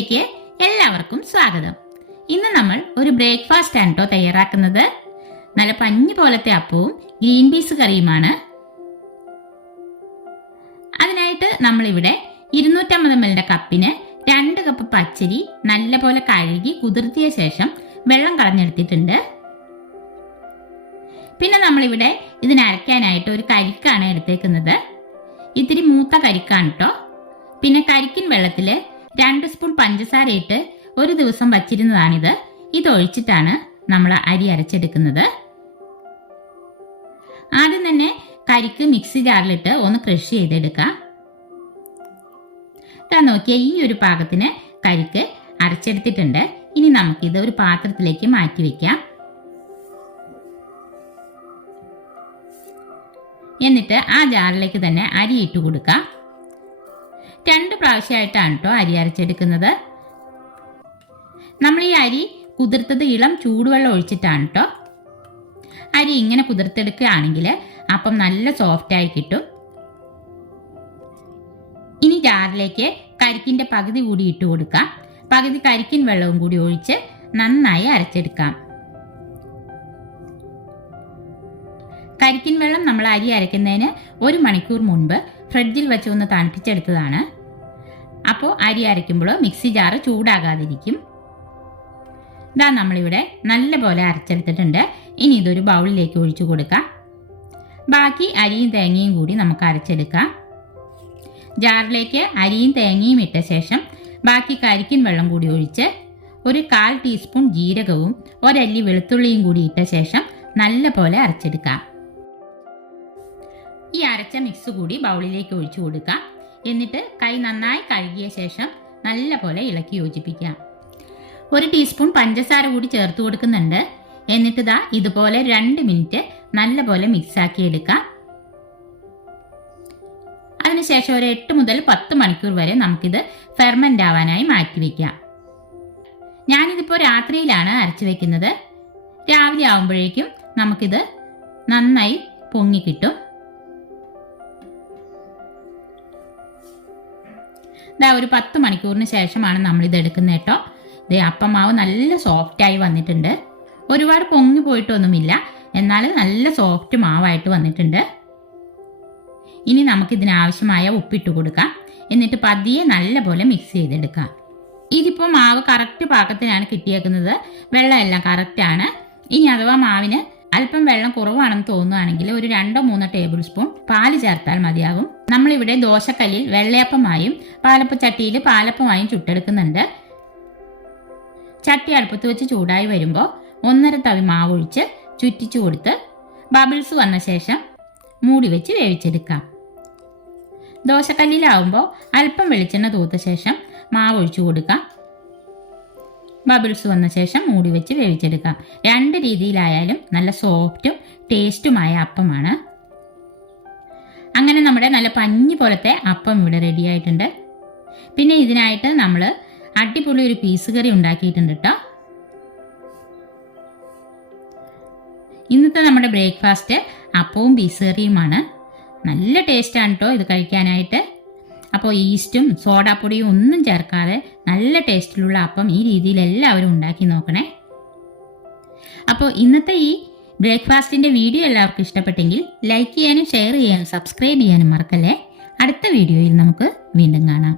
വീഡിയോയിലേക്ക് എല്ലാവർക്കും സ്വാഗതം. ഇന്ന് നമ്മൾ ഒരു ബ്രേക്ക്ഫാസ്റ്റ് ആണ് കേട്ടോ തയ്യാറാക്കുന്നത്. നല്ല പഞ്ഞു പോലത്തെ അപ്പവും ഗ്രീൻ പീസ് കറിയുമാണ്. അതിനായിട്ട് നമ്മളിവിടെ ഇരുന്നൂറ്റമ്പത് എമ്മലിന്റെ കപ്പിന് രണ്ട് കപ്പ് പച്ചരി നല്ല പോലെ കഴുകി കുതിർത്തിയ ശേഷം വെള്ളം കളഞ്ഞെടുത്തിട്ടുണ്ട്. പിന്നെ നമ്മളിവിടെ ഇതിനരയ്ക്കാനായിട്ട് ഒരു കരിക്കാണ് എടുത്തേക്കുന്നത്. ഇത്തിരി മൂത്ത കരിക്കാണ് കേട്ടോ പിന്നെ കരിക്കിൻ വെള്ളത്തിൽ രണ്ട് സ്പൂൺ പഞ്ചസാര ഇട്ട് ഒരു ദിവസം വച്ചിരുന്നതാണിത്. ഇത് ഒഴിച്ചിട്ടാണ് നമ്മൾ അരി അരച്ചെടുക്കുന്നത്. ആദ്യം തന്നെ കരിക്ക് മിക്സി ജാറിലിട്ട് ഒന്ന് ക്രഷ് ചെയ്തെടുക്കാം. ഇതാ നോക്കിയാൽ ഈ ഒരു പാകത്തിന് കരിക്ക് അരച്ചെടുത്തിട്ടുണ്ട്. ഇനി നമുക്കിത് ഒരു പാത്രത്തിലേക്ക് മാറ്റി വെക്കാം. എന്നിട്ട് ആ ജാറിലേക്ക് തന്നെ അരി ഇട്ട് കൊടുക്കാം. രണ്ട് പ്രാവശ്യമായിട്ടാണ് കേട്ടോ അരി അരച്ചെടുക്കുന്നത്. നമ്മൾ ഈ അരി കുതിർത്തത് ഇളം ചൂടുവെള്ളം ഒഴിച്ചിട്ടാണ് കേട്ടോ അരി ഇങ്ങനെ കുതിർത്തെടുക്കുകയാണെങ്കിൽ അപ്പം നല്ല സോഫ്റ്റായി കിട്ടും. ഇനി ജാറിലേക്ക് കരിക്കിന്റെ പകുതി കൂടി ഇട്ട് കൊടുക്കാം. പകുതി കരിക്കിൻ വെള്ളവും കൂടി ഒഴിച്ച് നന്നായി അരച്ചെടുക്കാം. കരിക്കിൻ വെള്ളം നമ്മൾ അരി അരയ്ക്കുന്നതിന് ഒരു മണിക്കൂർ മുൻപ് ഫ്രിഡ്ജിൽ വെച്ച് ഒന്ന് തണുപ്പിച്ചെടുത്തതാണ്. അപ്പോൾ അരി അരയ്ക്കുമ്പോൾ മിക്സി ജാറ് ചൂടാകാതിരിക്കും. ഇതാ നമ്മളിവിടെ നല്ല പോലെ അരച്ചെടുത്തിട്ടുണ്ട്. ഇനി ഇതൊരു ബൗളിലേക്ക് ഒഴിച്ചു കൊടുക്കാം. ബാക്കി അരിയും തേങ്ങയും കൂടി നമുക്ക് അരച്ചെടുക്കാം. ജാറിലേക്ക് അരിയും തേങ്ങയും ഇട്ട ശേഷം ബാക്കി കരിക്കിൻ വെള്ളം കൂടി ഒഴിച്ച് ഒരു കാൽ ടീസ്പൂൺ ജീരകവും ഒരല്ലി വെളുത്തുള്ളിയും കൂടി ഇട്ട ശേഷം നല്ല പോലെ അരച്ചെടുക്കാം. ഈ അരച്ച മിക്സ് കൂടി ബൗളിലേക്ക് ഒഴിച്ചു കൊടുക്കാം. എന്നിട്ട് കൈ നന്നായി കഴുകിയ ശേഷം നല്ല പോലെ ഇളക്കി യോജിപ്പിക്കാം. ഒരു ടീസ്പൂൺ പഞ്ചസാര കൂടി ചേർത്ത് കൊടുക്കുന്നുണ്ട്. എന്നിട്ട് ദാ ഇതുപോലെ രണ്ട് മിനിറ്റ് നല്ല പോലെ ആക്കി എടുക്കാം. അതിനുശേഷം ഒരു എട്ട് മുതൽ പത്ത് മണിക്കൂർ വരെ നമുക്കിത് ഫെർമെന്റ് ആവാനായി മാറ്റിവെക്കാം ഞാനിതിപ്പോൾ രാത്രിയിലാണ് അരച്ചു വെക്കുന്നത്. രാവിലെ ആകുമ്പോഴേക്കും നമുക്കിത് നന്നായി പൊങ്ങി ഇതാ ഒരു പത്ത് മണിക്കൂറിന് ശേഷമാണ് നമ്മൾ ഇത് എടുക്കുന്നത് കേട്ടോ. ഇത് അപ്പമാവ് നല്ല സോഫ്റ്റ് ആയി വന്നിട്ടുണ്ട്. ഒരുപാട് പൊങ്ങി പോയിട്ടൊന്നുമില്ല. എന്നാൽ നല്ല സോഫ്റ്റ് മാവായിട്ട് വന്നിട്ടുണ്ട്. ഇനി നമുക്ക് ഇതിനാവശ്യമായ ഉപ്പിട്ട് കൊടുക്കാം. എന്നിട്ട് പതിയെ നല്ലപോലെ മിക്സ് ചെയ്തെടുക്കാം. ഇതിപ്പോൾ മാവ് കറക്റ്റ് പാകത്തിനാണ് കിട്ടിയേക്കുന്നത്. വെള്ളമെല്ലാം കറക്റ്റാണ് ഇനി അഥവാ മാവിന് അല്പം വെള്ളം കുറവാണെന്ന് തോന്നുകയാണെങ്കിൽ ഒരു രണ്ടോ മൂന്നോ ടേബിൾ സ്പൂൺ പാൽ ചേർത്താൽ മതിയാകും. നമ്മളിവിടെ ദോശക്കല്ലിൽ വെള്ളയപ്പമായും പാലപ്പ ചട്ടിയിൽ പാലപ്പമായും ചുട്ടെടുക്കുന്നുണ്ട്. ചട്ടി അടുപ്പത്ത് വെച്ച് ചൂടായി വരുമ്പോൾ ഒന്നര തവി മാവൊഴിച്ച് ചുറ്റിച്ചു കൊടുത്ത് ബബിൾസ് വന്ന ശേഷം മൂടി വെച്ച് വേവിച്ചെടുക്കാം. ദോശക്കല്ലിലാവുമ്പോൾ അല്പം വെളിച്ചെണ്ണ തൂത്ത ശേഷം മാവ് ഒഴിച്ചു കൊടുക്കാം. ബബിൾസ് വന്ന ശേഷം മൂടി വെച്ച് വേവിച്ചെടുക്കാം. രണ്ട് രീതിയിലായാലും നല്ല സോഫ്റ്റും ടേസ്റ്റുമായ അപ്പമാണ്. അങ്ങനെ നമ്മുടെ നല്ല പഞ്ഞി പോലത്തെ അപ്പം ഇവിടെ റെഡി ആയിട്ടുണ്ട്. പിന്നെ ഇതിനായിട്ട് നമ്മൾ അടിപൊളി ഒരു പീസ് കറി ഉണ്ടാക്കിയിട്ടുണ്ട് കേട്ടോ ഇന്നത്തെ നമ്മുടെ ബ്രേക്ക്ഫാസ്റ്റ് അപ്പവും പീസ് കറിയുമാണ്. നല്ല ടേസ്റ്റാണ് കേട്ടോ ഇത് കഴിക്കാനായിട്ട്. അപ്പോൾ ഈസ്റ്റും സോഡാപ്പൊടിയും ഒന്നും ചേർക്കാതെ നല്ല ടേസ്റ്റിലുള്ള അപ്പം ഈ രീതിയിൽ എല്ലാവരും ഉണ്ടാക്കി നോക്കണേ. അപ്പോൾ ഇന്നത്തെ ഈ ബ്രേക്ക്ഫാസ്റ്റിന്റെ വീഡിയോ എല്ലാവർക്കും ഇഷ്ടപ്പെട്ടെങ്കിൽ ലൈക്ക് ചെയ്യാനും ഷെയർ ചെയ്യാനും സബ്സ്ക്രൈബ് ചെയ്യാനും മറക്കല്ലേ? അടുത്ത വീഡിയോയിൽ നമുക്ക് വീണ്ടും കാണാം.